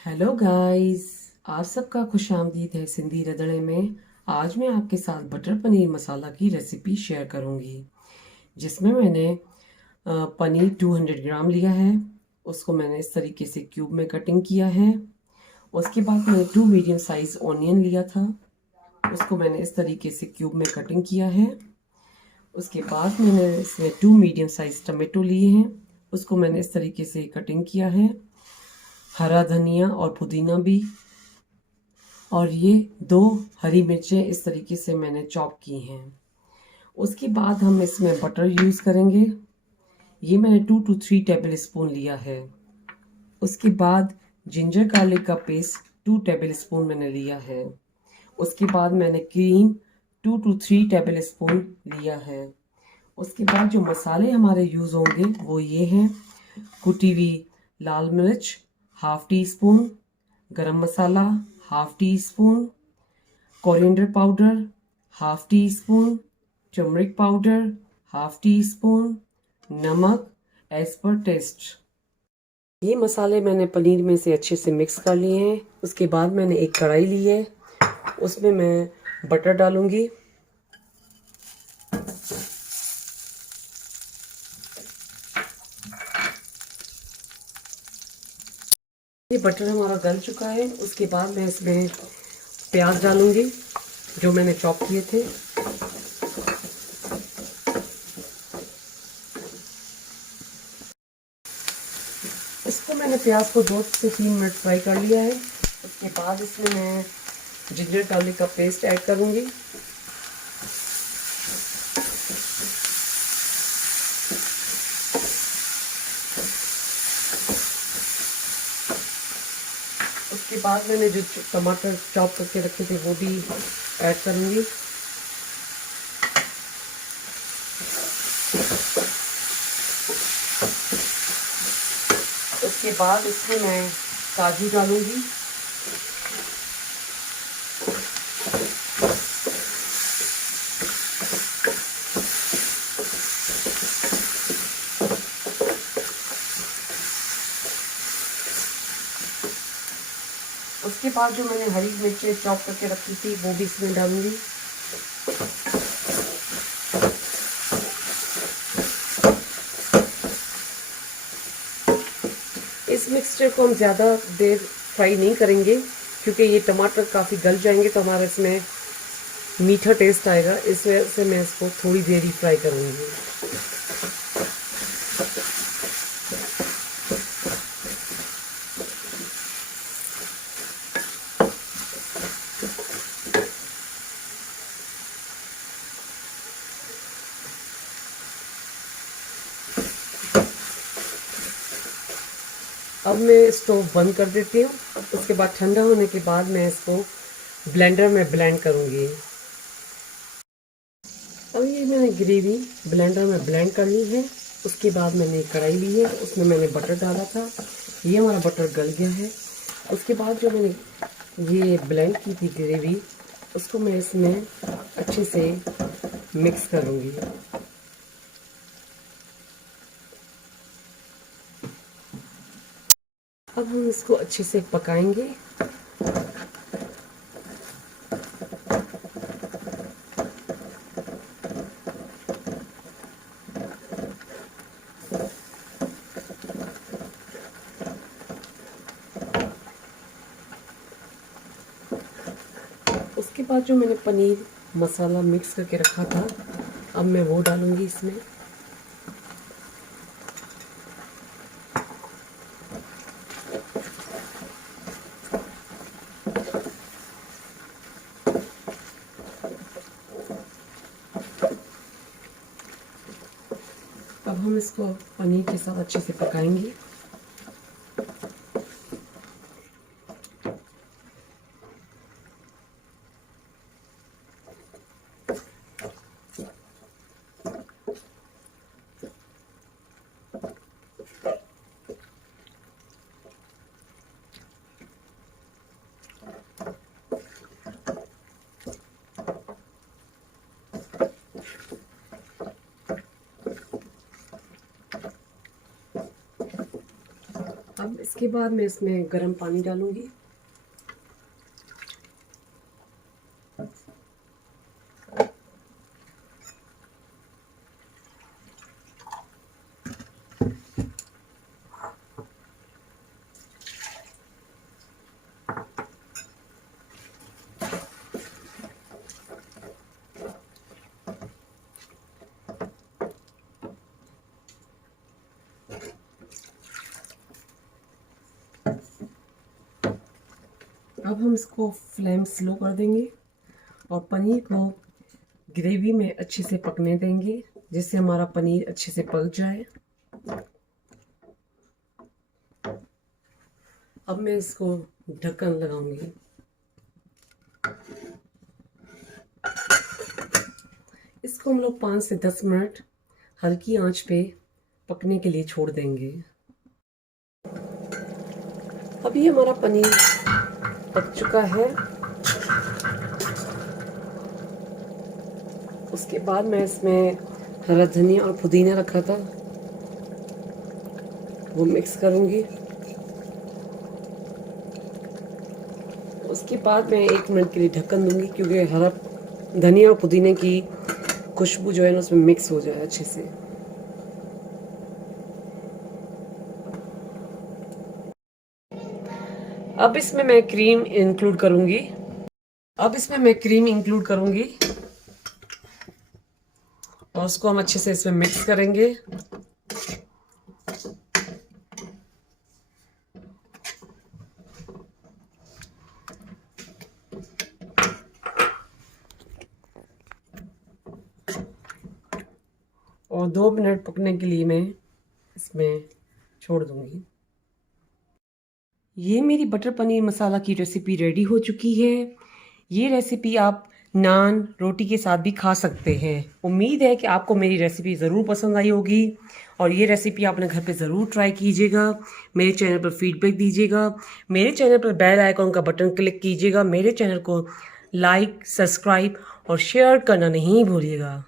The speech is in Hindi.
Hello guys. आप सबका खुशामदीद है सिंधी रंधणे में। आज मैं आपके साथ बटर पनीर मसाला की रेसिपी शेयर करूंगी, जिसमें मैंने पनीर 200 ग्राम लिया है। उसको मैंने इस तरीके से क्यूब में कटिंग किया है। उसके बाद मैंने 2 मीडियम साइज ऑनियन लिया था, उसको मैंने इस तरीके से क्यूब में कटिंग किया है। उसके बाद मैंने इसमें 2 मीडियम साइज टमाटो लिए हैं, उसको मैंने इस तरीके से कटिंग किया है। हरा धनिया और पुदीना भी, और ये 2 हरी मिर्चें इस तरीके से मैंने चॉप की हैं। उसके बाद हम इसमें बटर यूज़ करेंगे। ये मैंने 2 to 3 टेबल स्पून लिया है। उसके बाद जिंजर गार्लिक का पेस्ट 2 टेबल स्पून मैंने लिया है। उसके बाद मैंने क्रीम 2 to 3 टेबल स्पून लिया है। उसके बाद जो मसाले हमारे यूज़ होंगे वो ये हैं: कुटी हुई लाल मिर्च half teaspoon, garam masala half teaspoon, coriander powder half teaspoon, turmeric powder half teaspoon, नमक एज पर टेस्ट। ये मसाले मैंने पनीर में से अच्छे से मिक्स कर लिए हैं। उसके बाद मैंने एक कढ़ाई ली है, उसमें मैं बटर डालूंगी। ये बटर हमारा गल चुका है। उसके बाद मैं इसमें प्याज डालूंगी जो मैंने चॉप किए थे। इसको मैंने प्याज को 2 से 3 मिनट फ्राई कर लिया है। उसके बाद इसमें मैं जिंजर गार्लिक का पेस्ट ऐड करूंगी। उसके बाद मैंने जो टमाटर चॉप करके रखे थे वो भी ऐड करूंगी। उसके बाद इसमें मैं काजू डालूंगी। उसके बाद जो मैंने हरी मिर्चें चॉप करके रखी थी वो भी इसमें डालूंगी। इस मिक्सचर को हम ज़्यादा देर फ्राई नहीं करेंगे, क्योंकि ये टमाटर काफ़ी गल जाएंगे तो हमारा इसमें मीठा टेस्ट आएगा। इस वजह से मैं इसको थोड़ी देर ही फ्राई करूँगी। अब मैं स्टोव बंद कर देती हूँ। उसके बाद ठंडा होने के बाद मैं इसको ब्लेंडर में ब्लेंड करूँगी। अब ये मैंने ग्रेवी ब्लेंडर में ब्लेंड कर ली है। उसके बाद मैंने एक कढ़ाई ली है, उसमें मैंने बटर डाला था। ये हमारा बटर गल गया है। उसके बाद जो मैंने ये ब्लेंड की थी ग्रेवी, उसको मैं इसमें अच्छे से मिक्स करूँगी। अब हम इसको अच्छे से पकाएंगे। उसके बाद जो मैंने पनीर मसाला मिक्स करके रखा था, अब मैं वो डालूंगी इसमें। अब हम इसको पनीर के साथ अच्छे से पकाएंगे। अब इसके बाद मैं इसमें गर्म पानी डालूंगी। अब हम इसको फ्लेम स्लो कर देंगे और पनीर को ग्रेवी में अच्छे से पकने देंगे, जिससे हमारा पनीर अच्छे से पक जाए। अब मैं इसको ढक्कन लगाऊंगी। इसको हम लोग 5 से 10 मिनट हल्की आंच पे पकने के लिए छोड़ देंगे। अभी हमारा पनीर पक चुका है। उसके बाद मैं इसमें हरा धनिया और पुदीना रखा था, वो मिक्स करूंगी। उसके बाद मैं 1 मिनट के लिए ढक्कन दूंगी, क्योंकि हरा धनिया और पुदीने की खुशबू जो है ना उसमें मिक्स हो जाए अच्छे से। अब इसमें मैं क्रीम इंक्लूड करूंगी और उसको हम अच्छे से इसमें मिक्स करेंगे। और 2 मिनट पकने के लिए मैं इसमें छोड़ दूंगी। ये मेरी बटर पनीर मसाला की रेसिपी रेडी हो चुकी है। ये रेसिपी आप नान रोटी के साथ भी खा सकते हैं। उम्मीद है कि आपको मेरी रेसिपी ज़रूर पसंद आई होगी और ये रेसिपी आप अपने घर पे ज़रूर ट्राई कीजिएगा। मेरे चैनल पर फीडबैक दीजिएगा। मेरे चैनल पर बेल आइकॉन का बटन क्लिक कीजिएगा। मेरे चैनल को लाइक, सब्सक्राइब और शेयर करना नहीं भूलिएगा।